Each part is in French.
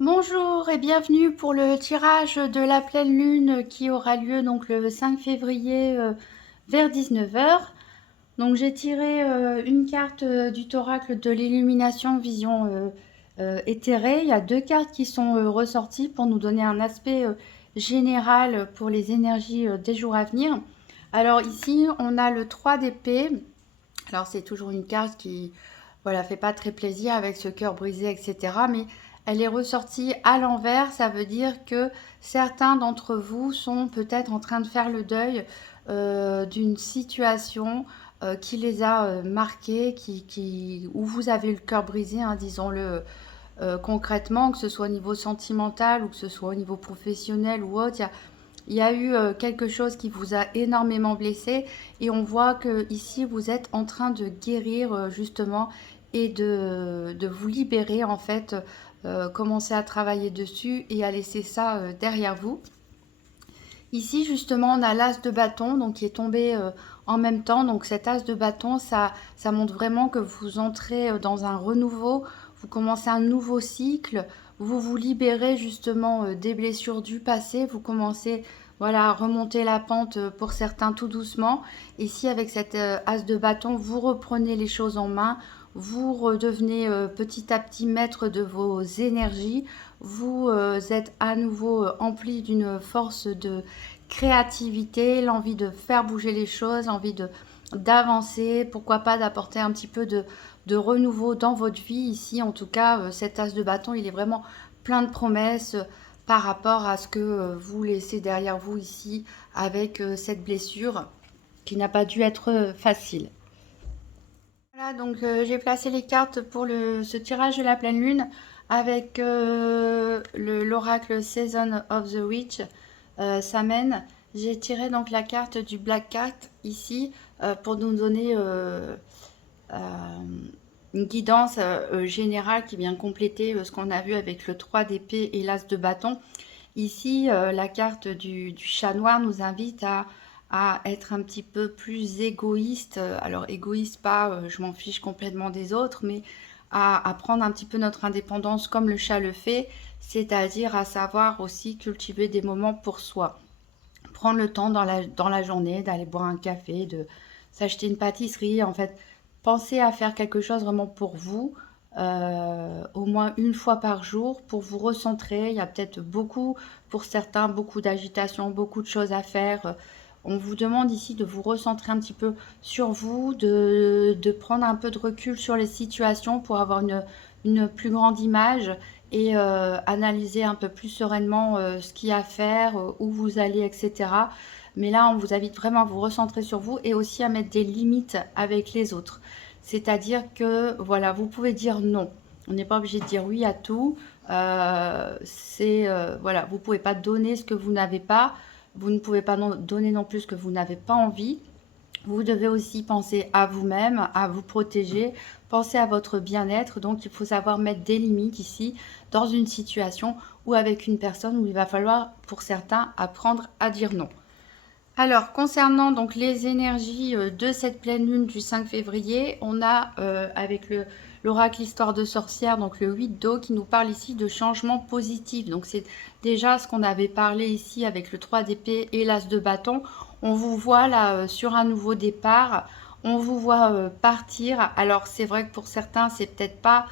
Bonjour et bienvenue pour le tirage de la pleine lune qui aura lieu donc le 5 février vers 19 heures. Donc j'ai tiré une carte du Toracle de l'illumination vision éthérée. Il y a deux cartes qui sont ressorties pour nous donner un aspect général pour les énergies des jours à venir. Alors ici on a le 3 d'épée. Alors c'est toujours une carte qui voilà, fait pas très plaisir avec ce cœur brisé, etc. Mais elle est ressortie à l'envers, ça veut dire que certains d'entre vous sont peut-être en train de faire le deuil d'une situation qui les a marqués, où vous avez le cœur brisé, hein, disons-le concrètement, que ce soit au niveau sentimental ou que ce soit au niveau professionnel ou autre. Il y a eu quelque chose qui vous a énormément blessé et on voit que ici vous êtes en train de guérir justement et de vous libérer en fait, commencer à travailler dessus et à laisser ça derrière vous. Ici justement on a l'as de bâton donc qui est tombé en même temps. Donc cet as de bâton ça montre vraiment que vous entrez dans un renouveau, vous commencez un nouveau cycle, vous vous libérez justement des blessures du passé, vous commencez voilà à remonter la pente pour certains tout doucement. Ici avec cet as de bâton vous reprenez les choses en main, vous redevenez petit à petit maître de vos énergies, vous êtes à nouveau empli d'une force de créativité, l'envie de faire bouger les choses, l'envie de d'avancer, pourquoi pas d'apporter un petit peu de renouveau dans votre vie. Ici, en tout cas, cet as de bâton, il est vraiment plein de promesses par rapport à ce que vous laissez derrière vous ici avec cette blessure qui n'a pas dû être facile. Voilà, donc j'ai placé les cartes pour ce tirage de la pleine lune avec l'oracle Season of the Witch, Samen. J'ai tiré donc la carte du Black Cat ici pour nous donner euh, une guidance générale qui vient compléter ce qu'on a vu avec le 3 d'épée et l'as de bâton. Ici, la carte du chat noir nous invite à être un petit peu plus égoïste. Alors égoïste, pas je m'en fiche complètement des autres, mais à prendre un petit peu notre indépendance comme le chat le fait, c'est-à-dire à savoir aussi cultiver des moments pour soi. Prendre le temps dans la journée d'aller boire un café, de s'acheter une pâtisserie, en fait, pensez à faire quelque chose vraiment pour vous, au moins une fois par jour, pour vous recentrer. Il y a peut-être beaucoup, pour certains, beaucoup d'agitation, beaucoup de choses à faire. On vous demande ici de vous recentrer un petit peu sur vous, de prendre un peu de recul sur les situations pour avoir une plus grande image et analyser un peu plus sereinement ce qu'il y a à faire, où vous allez, etc. Mais là, on vous invite vraiment à vous recentrer sur vous et aussi à mettre des limites avec les autres. C'est-à-dire que, voilà, vous pouvez dire non. On n'est pas obligé de dire oui à tout. Voilà, vous ne pouvez pas donner ce que vous n'avez pas. Vous ne pouvez pas donner non plus ce que vous n'avez pas envie. Vous devez aussi penser à vous-même, à vous protéger, penser à votre bien-être. Donc, il faut savoir mettre des limites ici dans une situation ou avec une personne où il va falloir, pour certains, apprendre à dire non. Alors, concernant donc les énergies de cette pleine lune du 5 février, on a avec l'oracle Histoire de sorcière, donc le 8 d'eau, qui nous parle ici de changement positif. Donc, c'est déjà ce qu'on avait parlé ici avec le 3 d'épée et l'as de bâton. On vous voit là sur un nouveau départ, on vous voit partir. Alors, c'est vrai que pour certains, c'est peut-être pas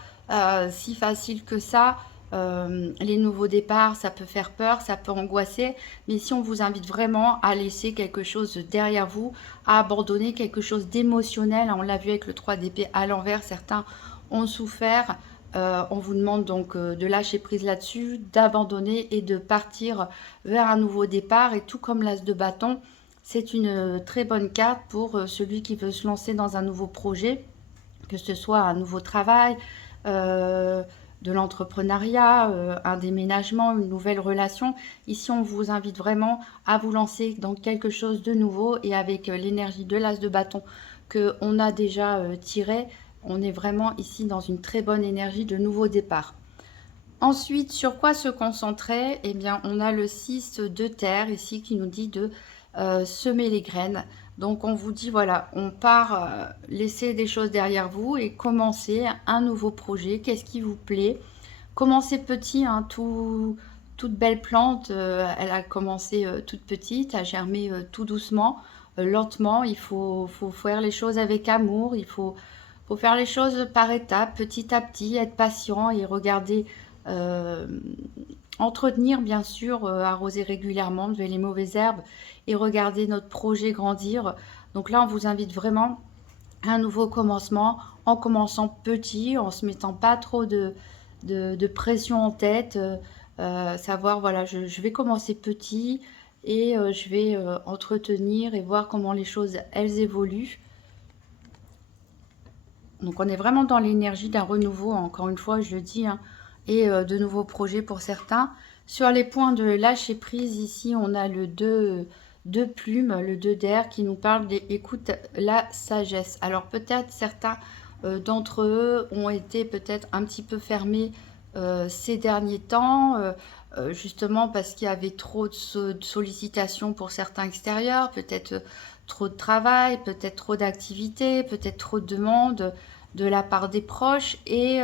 si facile que ça. Les nouveaux départs, ça peut faire peur, ça peut angoisser, mais si on vous invite vraiment à laisser quelque chose derrière vous, à abandonner quelque chose d'émotionnel, on l'a vu avec le 3 d'épée à l'envers, certains ont souffert, on vous demande donc de lâcher prise là-dessus, d'abandonner et de partir vers un nouveau départ. Et tout comme l'as de bâton, c'est une très bonne carte pour celui qui veut se lancer dans un nouveau projet, que ce soit un nouveau travail, euh, de l'entrepreneuriat, un déménagement, une nouvelle relation. Ici, on vous invite vraiment à vous lancer dans quelque chose de nouveau et avec l'énergie de l'as de bâton que on a déjà tiré, on est vraiment ici dans une très bonne énergie de nouveau départ. Ensuite, sur quoi se concentrer? Eh bien, on a le 6 de terre ici qui nous dit de semer les graines. Donc, on vous dit, voilà, on part laisser des choses derrière vous et commencer un nouveau projet. Qu'est-ce qui vous plaît? commencez petit, hein, toute belle plante, elle a commencé toute petite, à germer tout doucement, lentement. Il faut faire les choses avec amour, faut faire les choses par étapes, petit à petit, être patient et regarder, euh, entretenir bien sûr, arroser régulièrement, enlever les mauvaises herbes et regarder notre projet grandir. Donc là, on vous invite vraiment à un nouveau commencement en commençant petit, en se mettant pas trop de pression en tête. Savoir, voilà, je vais commencer petit et je vais entretenir et voir comment les choses, elles évoluent. Donc on est vraiment dans l'énergie d'un renouveau, encore une fois, je le dis, hein, et de nouveaux projets pour certains. Sur les points de lâcher prise, ici, on a le 2 plumes, le 2 d'air qui nous parle d'écoute la sagesse. Alors peut-être certains d'entre eux ont été peut-être un petit peu fermés ces derniers temps, justement parce qu'il y avait trop de sollicitations pour certains extérieurs, peut-être trop de travail, peut-être trop d'activités, peut-être trop de demandes de la part des proches et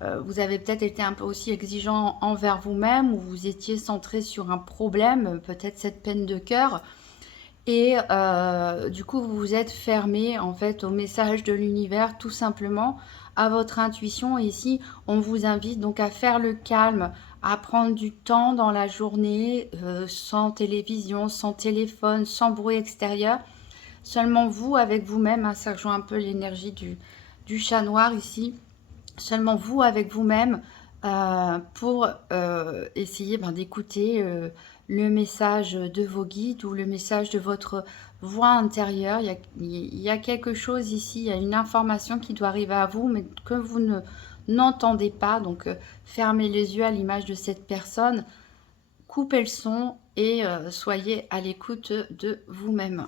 vous avez peut-être été un peu aussi exigeant envers vous-même ou vous étiez centré sur un problème, peut-être cette peine de cœur et du coup vous vous êtes fermé en fait au message de l'univers tout simplement à votre intuition et ici on vous invite donc à faire le calme, à prendre du temps dans la journée sans télévision, sans téléphone, sans bruit extérieur. Seulement vous avec vous-même, hein, ça rejoint un peu l'énergie du chat noir ici. Seulement vous avec vous-même pour essayer d'écouter le message de vos guides ou le message de votre voix intérieure. Il y a quelque chose ici, il y a une information qui doit arriver à vous, mais que vous n'entendez pas. Donc fermez les yeux à l'image de cette personne, coupez le son et soyez à l'écoute de vous-même.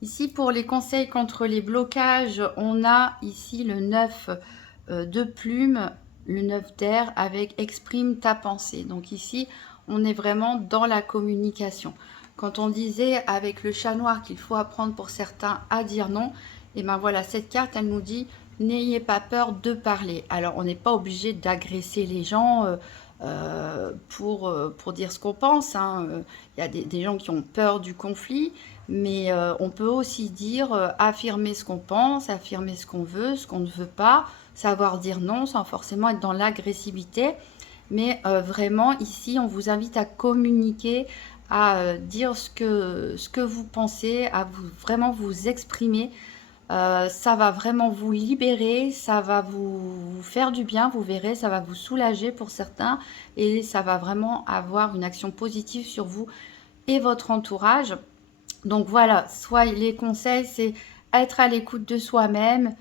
Ici, pour les conseils contre les blocages, on a ici le 9 de plume, le 9 d'air avec exprime ta pensée. Donc ici, on est vraiment dans la communication. Quand on disait avec le chat noir qu'il faut apprendre pour certains à dire non, et ben voilà, cette carte, elle nous dit n'ayez pas peur de parler. Alors, on n'est pas obligé d'agresser les gens pour dire ce qu'on pense, hein. Il y a des gens qui ont peur du conflit, mais on peut aussi dire affirmer ce qu'on pense, affirmer ce qu'on veut, ce qu'on ne veut pas, savoir dire non sans forcément être dans l'agressivité. Mais vraiment, ici, on vous invite à communiquer, à dire ce que vous pensez, à vraiment vous exprimer. Ça va vraiment vous libérer, ça va vous faire du bien, vous verrez, ça va vous soulager pour certains et ça va vraiment avoir une action positive sur vous et votre entourage. Donc voilà, soit les conseils, c'est être à l'écoute de soi-même,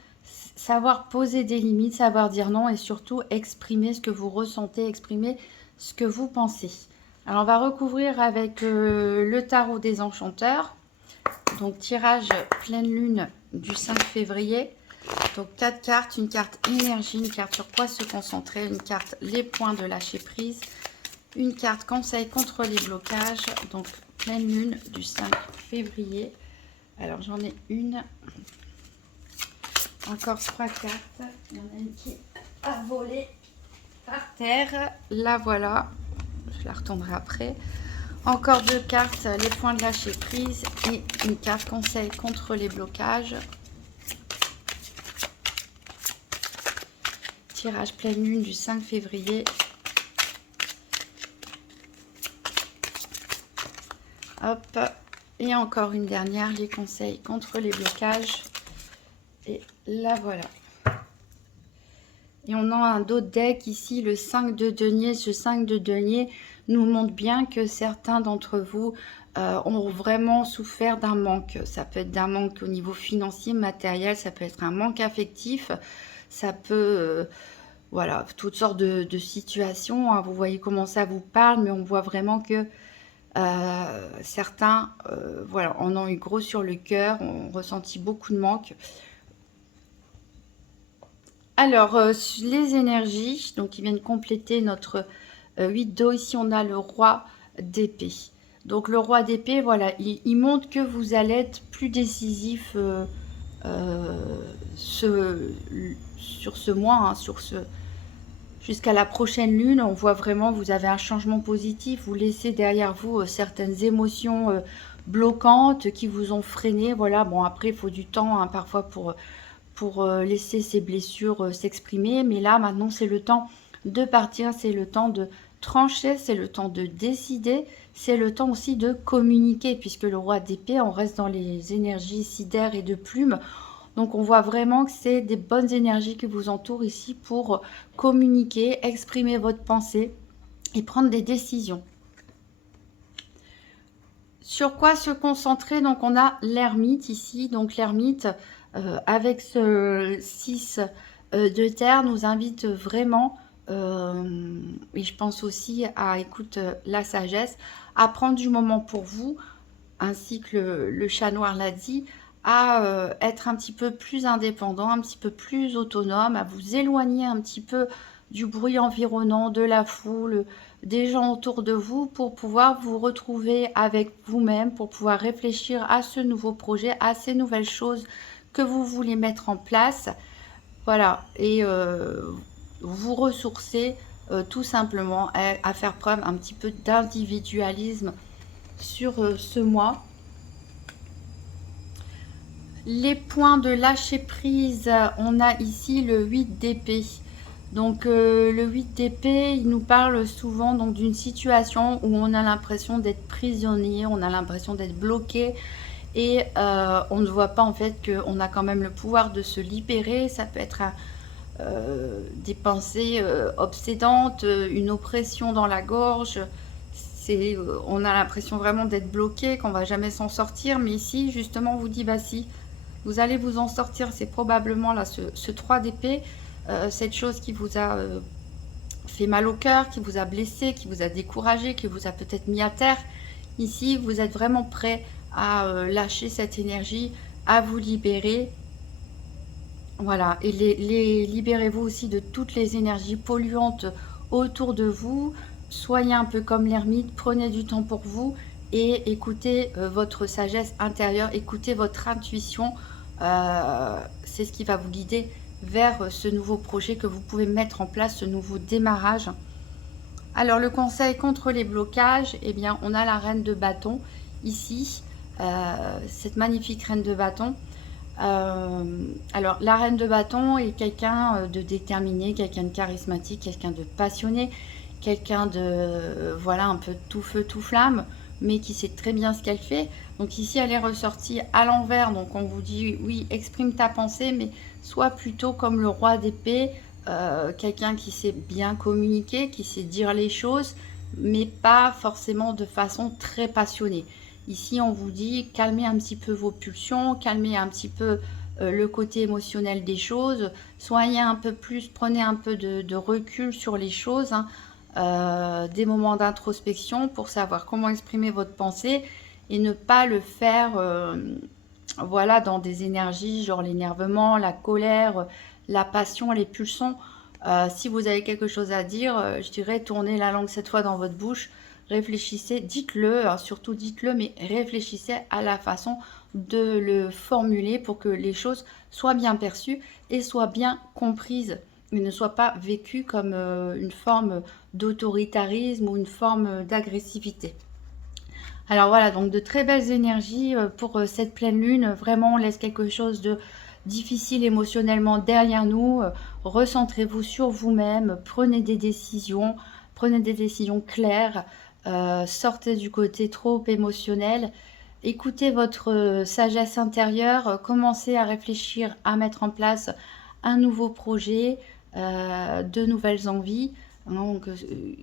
savoir poser des limites, savoir dire non et surtout exprimer ce que vous ressentez, exprimer ce que vous pensez. Alors on va recouvrir avec le tarot des enchanteurs. Donc tirage pleine lune du 5 février. Donc 4 cartes, une carte énergie, une carte sur quoi se concentrer, une carte les points de lâcher prise, une carte conseil contre les blocages. Donc pleine lune du 5 février. Alors j'en ai une, encore 3 cartes. Il y en a une qui a volé par terre. La voilà, je la retournerai après. Encore 2 cartes, les points de lâcher prise et une carte conseil contre les blocages. Tirage pleine lune du 5 février. Hop, et encore une dernière, les conseils contre les blocages. Et la voilà. Et on a un autre deck ici, le 5 de denier. Ce 5 de denier nous montre bien que certains d'entre vous ont vraiment souffert d'un manque. Ça peut être d'un manque au niveau financier, matériel, ça peut être un manque affectif, ça peut... voilà, toutes sortes de situations, hein. Vous voyez comment ça vous parle, mais on voit vraiment que certains voilà, en ont eu gros sur le cœur, ont ressenti beaucoup de manque. Alors, les énergies, donc qui viennent compléter notre 8 d'eau. Ici, on a le roi d'épée. Donc, le roi d'épée, voilà, il montre que vous allez être plus décisif sur ce mois, hein, jusqu'à la prochaine lune. On voit vraiment, vous avez un changement positif, vous laissez derrière vous certaines émotions bloquantes qui vous ont freiné. Voilà, bon après il faut du temps hein, parfois pour laisser ces blessures s'exprimer, mais là maintenant c'est le temps de partir, c'est le temps de trancher, c'est le temps de décider, c'est le temps aussi de communiquer, puisque le roi d'épée, on reste dans les énergies ici d'air et de plume. Donc on voit vraiment que c'est des bonnes énergies qui vous entourent ici pour communiquer, exprimer votre pensée et prendre des décisions. Sur quoi se concentrer? Donc on a l'ermite ici, donc l'ermite avec ce 6 de terre nous invite vraiment, et je pense aussi à écoute la sagesse, à prendre du moment pour vous, ainsi que le chat noir l'a dit, à être un petit peu plus indépendant, un petit peu plus autonome, à vous éloigner un petit peu du bruit environnant, de la foule, des gens autour de vous, pour pouvoir vous retrouver avec vous-même, pour pouvoir réfléchir à ce nouveau projet, à ces nouvelles choses que vous voulez mettre en place. Voilà, et vous ressourcer tout simplement à faire preuve un petit peu d'individualisme sur ce mois. Les points de lâcher prise, on a ici le 8 d'épée. Donc le 8 d'épée, il nous parle souvent donc d'une situation où on a l'impression d'être prisonnier, on a l'impression d'être bloqué et on ne voit pas en fait qu'on a quand même le pouvoir de se libérer. Ça peut être des pensées obsédantes, une oppression dans la gorge. On a l'impression vraiment d'être bloqué, qu'on va jamais s'en sortir. Mais ici, justement, on vous dit, bah si, vous allez vous en sortir. C'est probablement là ce 3 d'épée, cette chose qui vous a fait mal au cœur, qui vous a blessé, qui vous a découragé, qui vous a peut-être mis à terre. Ici, vous êtes vraiment prêt à lâcher cette énergie, à vous libérer. Voilà, et libérez-vous aussi de toutes les énergies polluantes autour de vous. Soyez un peu comme l'ermite, prenez du temps pour vous et écoutez votre sagesse intérieure, écoutez votre intuition. C'est ce qui va vous guider vers ce nouveau projet que vous pouvez mettre en place, ce nouveau démarrage. Alors le conseil contre les blocages, eh bien on a la reine de bâton ici, cette magnifique reine de bâton. Alors la reine de bâton est quelqu'un de déterminé, quelqu'un de charismatique, quelqu'un de passionné, quelqu'un de voilà un peu tout feu tout flamme, mais qui sait très bien ce qu'elle fait. Donc ici elle est ressortie à l'envers, donc on vous dit oui, exprime ta pensée, mais sois plutôt comme le roi d'épée, quelqu'un qui sait bien communiquer, qui sait dire les choses, mais pas forcément de façon très passionnée. Ici, on vous dit, calmez un petit peu vos pulsions, calmez un petit peu le côté émotionnel des choses, soyez un peu plus, prenez un peu de recul sur les choses, hein, des moments d'introspection pour savoir comment exprimer votre pensée et ne pas le faire voilà, dans des énergies, genre l'énervement, la colère, la passion, les pulsions. Si vous avez quelque chose à dire, je dirais tournez la langue cette fois dans votre bouche, réfléchissez, dites-le, hein, surtout dites-le, mais réfléchissez à la façon de le formuler pour que les choses soient bien perçues et soient bien comprises et ne soient pas vécues comme une forme d'autoritarisme ou une forme d'agressivité. Alors voilà, donc de très belles énergies pour cette pleine lune. Vraiment, on laisse quelque chose de difficile émotionnellement derrière nous. Recentrez-vous sur vous-même, prenez des décisions claires, sortez du côté trop émotionnel, écoutez votre sagesse intérieure, commencez à réfléchir à mettre en place un nouveau projet, de nouvelles envies. Donc,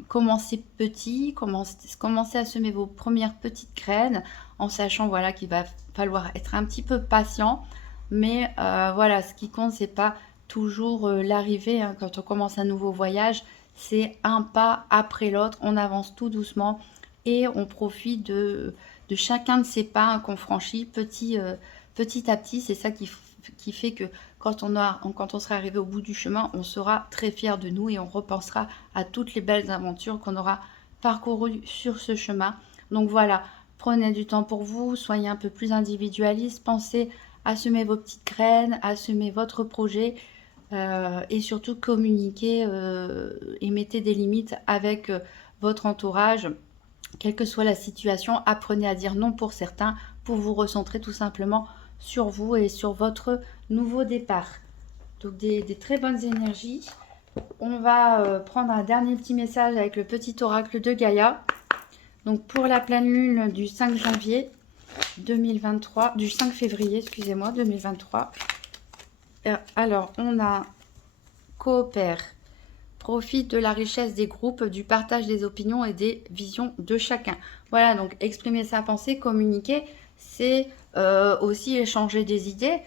commencez petit, commencez à semer vos premières petites graines en sachant voilà, qu'il va falloir être un petit peu patient. Mais voilà, ce qui compte, c'est pas toujours l'arrivée. Hein. Quand on commence un nouveau voyage, c'est un pas après l'autre. On avance tout doucement et on profite de chacun de ces pas hein, qu'on franchit petit à petit. C'est ça qui fait que quand on sera arrivé au bout du chemin, on sera très fier de nous et on repensera à toutes les belles aventures qu'on aura parcourues sur ce chemin. Donc voilà, prenez du temps pour vous, soyez un peu plus individualiste, pensez à semer vos petites graines, à semer votre projet. et surtout communiquez et mettez des limites avec votre entourage. Quelle que soit la situation, apprenez à dire non pour certains pour vous recentrer tout simplement sur vous et sur votre nouveau départ. Donc des très bonnes énergies. On va prendre un dernier petit message avec le petit oracle de Gaïa. Donc pour la pleine lune du 5 janvier 2023, du 5 février, excusez-moi, 2023. Alors, on a coopère, profite de la richesse des groupes, du partage des opinions et des visions de chacun. Voilà, donc exprimer sa pensée, communiquer, c'est aussi échanger des idées.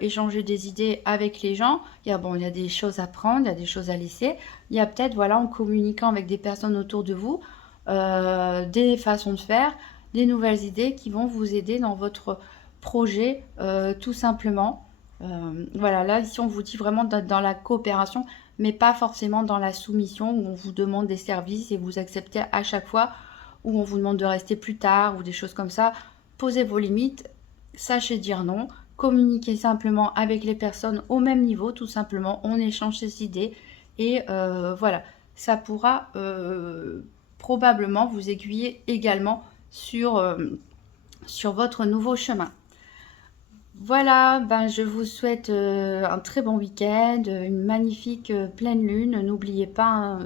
Échanger des idées avec les gens. Il y a des choses à prendre, il y a des choses à laisser. Il y a peut-être, voilà, en communiquant avec des personnes autour de vous, des façons de faire, des nouvelles idées qui vont vous aider dans votre projet, tout simplement. Voilà, là, ici, on vous dit vraiment dans la coopération, mais pas forcément dans la soumission où on vous demande des services et vous acceptez à chaque fois, où on vous demande de rester plus tard ou des choses comme ça. Posez vos limites, sachez dire non, communiquez simplement avec les personnes au même niveau, tout simplement. On échange ses idées et voilà, ça pourra probablement vous aiguiller également sur votre nouveau chemin. Voilà, ben je vous souhaite un très bon week-end, une magnifique pleine lune. N'oubliez pas,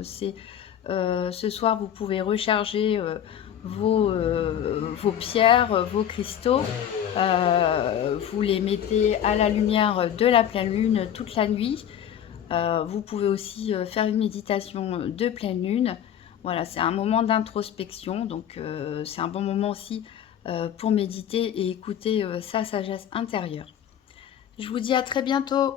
hein, ce soir, vous pouvez recharger vos pierres, vos cristaux. Vous les mettez à la lumière de la pleine lune toute la nuit. Vous pouvez aussi faire une méditation de pleine lune. Voilà, c'est un moment d'introspection, donc c'est un bon moment aussi pour méditer et écouter sa sagesse intérieure. Je vous dis à très bientôt.